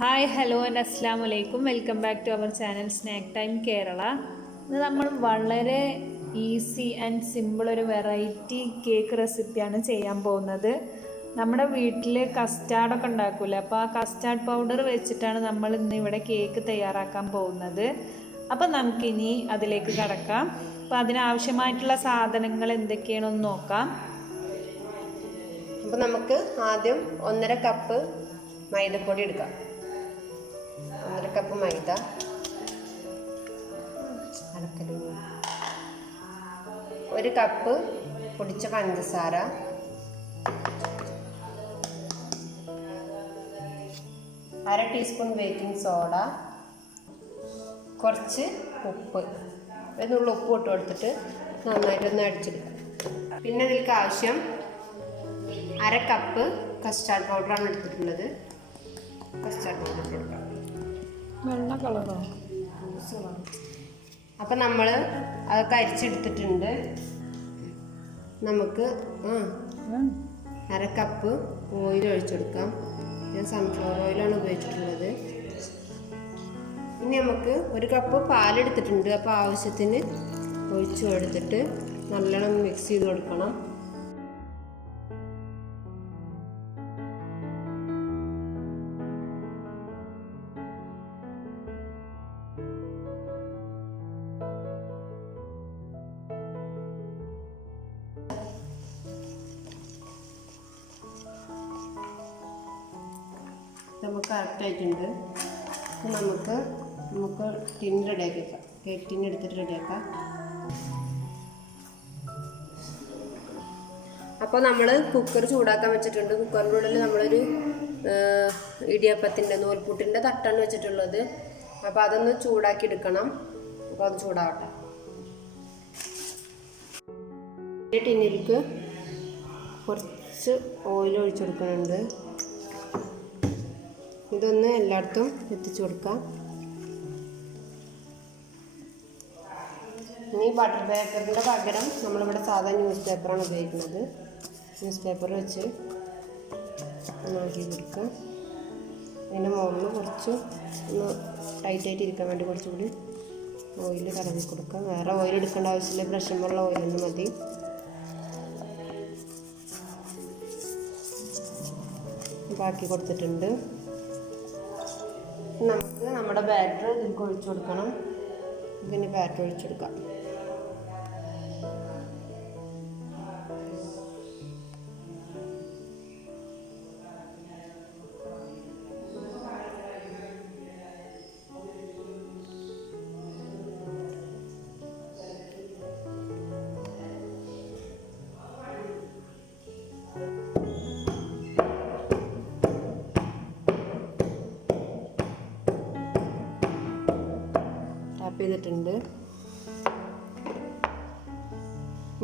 Hi hello and അസ്സാം വലൈക്കും. Welcome back to our channel snack time Kerala. ഇന്ന് നമ്മൾ വളരെ ഈസി ആൻഡ് സിമ്പിൾ ഒരു വെറൈറ്റി കേക്ക് റെസിപ്പിയാണ് ചെയ്യാൻ പോകുന്നത്. നമ്മുടെ വീട്ടിൽ കസ്റ്റാർഡൊക്കെ ഉണ്ടാക്കൂലേ, അപ്പോൾ ആ കസ്റ്റാർഡ് പൗഡർ വെച്ചിട്ടാണ് നമ്മൾ ഇന്ന് ഇവിടെ കേക്ക് തയ്യാറാക്കാൻ പോകുന്നത്. അപ്പം നമുക്കിനി അതിലേക്ക് കടക്കാം. അപ്പോൾ അതിനാവശ്യമായിട്ടുള്ള സാധനങ്ങൾ എന്തൊക്കെയാണെന്ന് നോക്കാം. അപ്പോൾ നമുക്ക് ആദ്യം 1.5 കപ്പ് മൈദപ്പൊടി എടുക്കാം. 1.5 കപ്പ് മൈദ, 1 കപ്പ് പൊടിച്ച പഞ്ചസാര, 1/2 ടീസ്പൂൺ ബേക്കിംഗ് സോഡ, കുറച്ച് ഉപ്പ്, എന്നുള്ള ഉപ്പ് ഇട്ട് കൊടുത്തിട്ട് നന്നായിട്ടൊന്ന് അടിച്ചെടുക്കാം. പിന്നെ ഇതിലേക്ക് ആവശ്യം 1/2 കപ്പ് കസ്റ്റാർഡ് പൗഡറാണ് എടുത്തിട്ടുള്ളത്. കസ്റ്റാർഡ് പൗഡർ ഇട്ട് കൊടുക്കാം. വെള്ള കളറോ? അപ്പം നമ്മൾ അതൊക്കെ അരിച്ചെടുത്തിട്ടുണ്ട്. നമുക്ക് 1/2 കപ്പ് ഓയിൽ ഒഴിച്ചെടുക്കാം. ഞാൻ സൺഫ്ലവർ ഓയിലാണ് ഉപയോഗിച്ചിട്ടുള്ളത്. ഇനി നമുക്ക് 1 കപ്പ് പാലെടുത്തിട്ടുണ്ട്. അപ്പോൾ ആവശ്യത്തിന് ഒഴിച്ചു കൊടുത്തിട്ട് നല്ലോണം മിക്സ് ചെയ്ത് കൊടുക്കണം. നമുക്ക് കറക്റ്റായിട്ടുണ്ട്. നമുക്ക് ടിൻ റെഡിയാക്കി വെക്കാം. കേക്ക് ടിൻ എടുത്തിട്ട് റെഡിയാക്കാം. അപ്പോൾ നമ്മൾ കുക്കർ ചൂടാക്കാൻ വെച്ചിട്ടുണ്ട്. കുക്കറിൻ്റെ ഉള്ളിൽ നമ്മളൊരു ഇടിയപ്പത്തിൻ്റെ നൂൽപുട്ടിൻ്റെ തട്ടാണ് വെച്ചിട്ടുള്ളത്. അപ്പോൾ അതൊന്ന് ചൂടാക്കി എടുക്കണം. അപ്പോൾ അത് ചൂടാവട്ടെ. ടിന്നിലേക്ക് കുറച്ച് ഓയിൽ ഒഴിച്ചു കൊടുക്കുന്നുണ്ട്. ഇതൊന്ന് എല്ലായിടത്തും എത്തിച്ചു കൊടുക്കാം. ഇനി ബട്ടർ പേപ്പറിൻ്റെ പകരം നമ്മളിവിടെ സാധാ ന്യൂസ് പേപ്പറാണ് ഉപയോഗിക്കുന്നത്. ന്യൂസ് പേപ്പർ വെച്ച് ഒന്നാക്കി കൊടുക്കുക. അതിൻ്റെ മുകളിൽ കുറച്ച് ഒന്ന് ടൈറ്റായിട്ട് ഇരിക്കാൻ വേണ്ടി കുറച്ചുകൂടി ഓയിൽ കലക്കി കൊടുക്കുക. വേറെ ഓയിൽ എടുക്കേണ്ട ആവശ്യമില്ല, ബ്രഷുമുള്ള ഓയിലൊന്നും മതി. ബാക്കി കൊടുത്തിട്ടുണ്ട്. നമുക്ക് നമ്മുടെ ബാറ്റർ ഇതിലേക്ക് ഒഴിച്ചു കൊടുക്കണം. ഇതിന് ബാറ്റർ ഒഴിച്ചെടുക്കാം. ചെയ്തിട്ടുണ്ട്.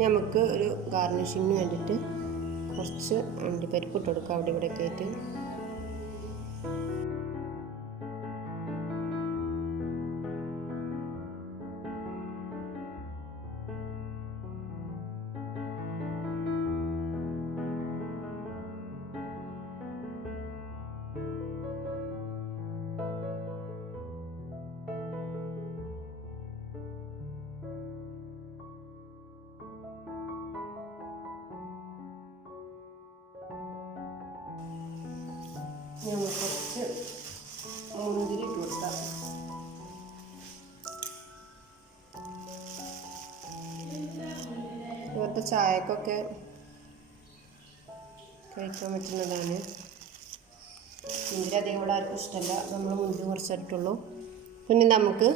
നമുക്ക് ഒരു ഗാർണിഷിങ്ങിന് വേണ്ടിയിട്ട് കുറച്ച് അണ്ടിപ്പരിപ്പ് ഇട്ട് കൊടുക്കാം. അവിടെ ഇവിടെ ആയിട്ട് കുറച്ച് മുന്തിരി ഇട്ട് കൊടുക്കാം. ഇവിടുത്തെ ചായക്കൊക്കെ കഴിക്കാൻ പറ്റുന്നതാണ്. മുന്തിരി അധികം ഇവിടെ ആർക്കും ഇഷ്ടമല്ല. നമ്മൾ മുന്തിരി കുറച്ചിട്ടുള്ളൂ. പിന്നെ നമുക്ക്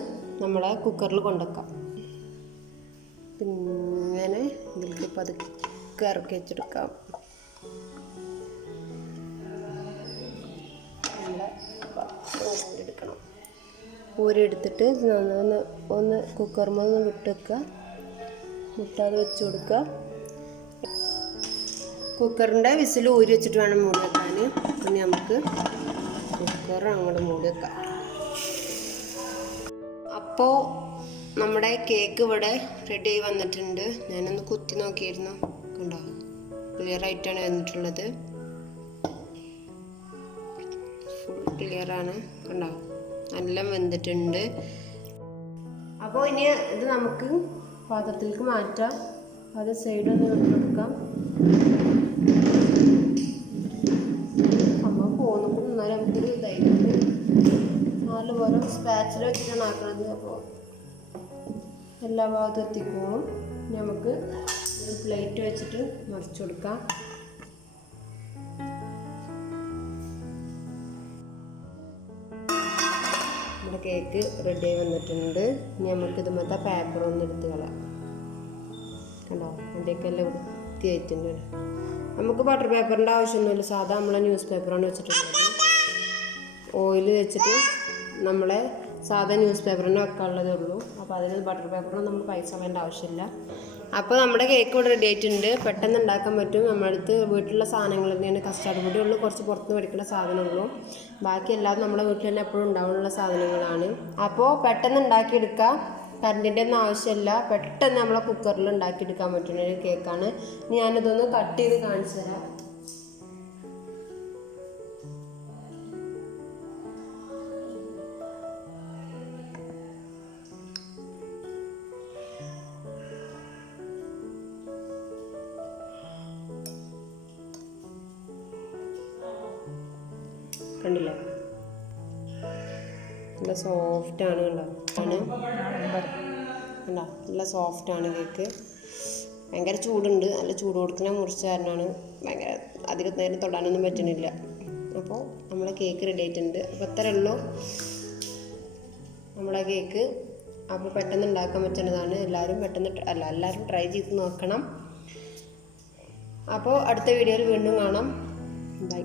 നമ്മളെ കുക്കറിൽ കൊണ്ടുവെക്കാം. പിന്നെ ഇതിലേക്ക് പതുക്കെ ഇറക്കി വെച്ചെടുക്കാം. എടുക്കണം. ഊരെടുത്തിട്ട് ഒന്ന് കുക്കറിൽ ഒന്ന് വിട്ടുവെക്കുക. മുട്ടാതെ വെച്ച് കൊടുക്കുക. കുക്കറിൻ്റെ വിസിൽ ഊരി വെച്ചിട്ട് വേണം മൂടി വെക്കാൻ. പിന്നെ നമുക്ക് കുക്കർ അങ്ങോട്ട് മൂടി വെക്കാം. അപ്പോൾ നമ്മുടെ കേക്ക് ഇവിടെ റെഡി ആയി വന്നിട്ടുണ്ട്. ഞാനൊന്ന് കുത്തി നോക്കിയിരുന്നു. കണ്ടോ, ക്ലിയർ ആയിട്ടാണ് വന്നിട്ടുള്ളത്. ക്ലിയറാണ്, കണ്ടോ, നല്ല വെന്തിട്ടുണ്ട്. അപ്പോൾ ഇനി ഇത് നമുക്ക് പാത്രത്തിലേക്ക് മാറ്റാം. അത് സൈഡൊന്ന് വിട്ടെടുക്കാം. നമ്മൾ പോകുമ്പോൾ എന്നാലും നമുക്കൊരു ധൈര്യത്തിൽ നല്ലപോലെ സ്പാച്ചിൽ വെച്ചിട്ടാണ് ആക്കുന്നത്. അപ്പോൾ എല്ലാ ഭാഗത്തും എത്തിക്കോളും. നമുക്ക് ഒരു പ്ലേറ്റ് വെച്ചിട്ട് മറിച്ചു കൊടുക്കാം. നമ്മുടെ കേക്ക് റെഡി ആയി വന്നിട്ടുണ്ട്. ഇനി നമുക്ക് ഇതുമത്തെ പേപ്പർ ഒന്ന് എടുത്ത് കളയാം. കണ്ടോ, അതിൻ്റെയൊക്കെ എല്ലാം വൃത്തിയായിട്ടുണ്ട്. നമുക്ക് ബട്ടർ പേപ്പറിൻ്റെ ആവശ്യമൊന്നുമില്ല, സാധാ നമ്മളെ ന്യൂസ് പേപ്പറാണ് വെച്ചിട്ടുള്ളത്. ഓയിൽ വെച്ചിട്ട് നമ്മളെ സാധാ ന്യൂസ് പേപ്പറിന് വെക്കാനുള്ളതേ ഉള്ളൂ. അപ്പോൾ അതിന് ബട്ടർ പേപ്പറിന് നമ്മൾ പൈസ വേണ്ട ആവശ്യമില്ല. അപ്പോൾ നമ്മുടെ കേക്ക് ഇവിടെ റെഡി ആയിട്ടുണ്ട്. പെട്ടെന്ന് ഉണ്ടാക്കാൻ പറ്റും. നമ്മുടെ അടുത്ത് വീട്ടിലുള്ള സാധനങ്ങൾ തന്നെയാണ്. കസ്റ്റാർഡ് പൊടി ഉള്ളൂ, കുറച്ച് പുറത്ത് മേടിക്കുന്ന സാധനമുള്ളൂ. ബാക്കി എല്ലാം നമ്മുടെ വീട്ടിൽ തന്നെ എപ്പോഴും ഉണ്ടാവാനുള്ള സാധനങ്ങളാണ്. അപ്പോൾ പെട്ടെന്ന് ഉണ്ടാക്കിയെടുക്കാം. കറണ്ടിൻ്റെ ഒന്നും ആവശ്യമില്ല. പെട്ടെന്ന് നമ്മളെ കുക്കറിൽ ഉണ്ടാക്കിയെടുക്കാൻ പറ്റുന്ന ഒരു കേക്കാണ്. ഞാനിതൊന്ന് കട്ട് ചെയ്ത് കാണിച്ചു തരാം. കണ്ടില്ലേ, നല്ല സോഫ്റ്റാണ്. കണ്ടോ, നല്ല സോഫ്റ്റാണ് കേക്ക്. ഭയങ്കര ചൂടുണ്ട്. നല്ല ചൂട് കൊടുക്കുന്ന മുറിച്ച കാരണമാണ് ഭയങ്കര അധികം നേരം തൊടാനൊന്നും പറ്റുന്നില്ല. അപ്പോൾ നമ്മളെ കേക്ക് റെഡി ആയിട്ടുണ്ട്. അപ്പോൾ അത്രയേ ഉള്ളൂ നമ്മളെ കേക്ക്. അപ്പോൾ പെട്ടെന്ന് ഉണ്ടാക്കാൻ പറ്റുന്നതാണ്. എല്ലാവരും ട്രൈ ചെയ്ത് നോക്കണം. അപ്പോൾ അടുത്ത വീഡിയോയിൽ വീണ്ടും കാണാം. ബൈ.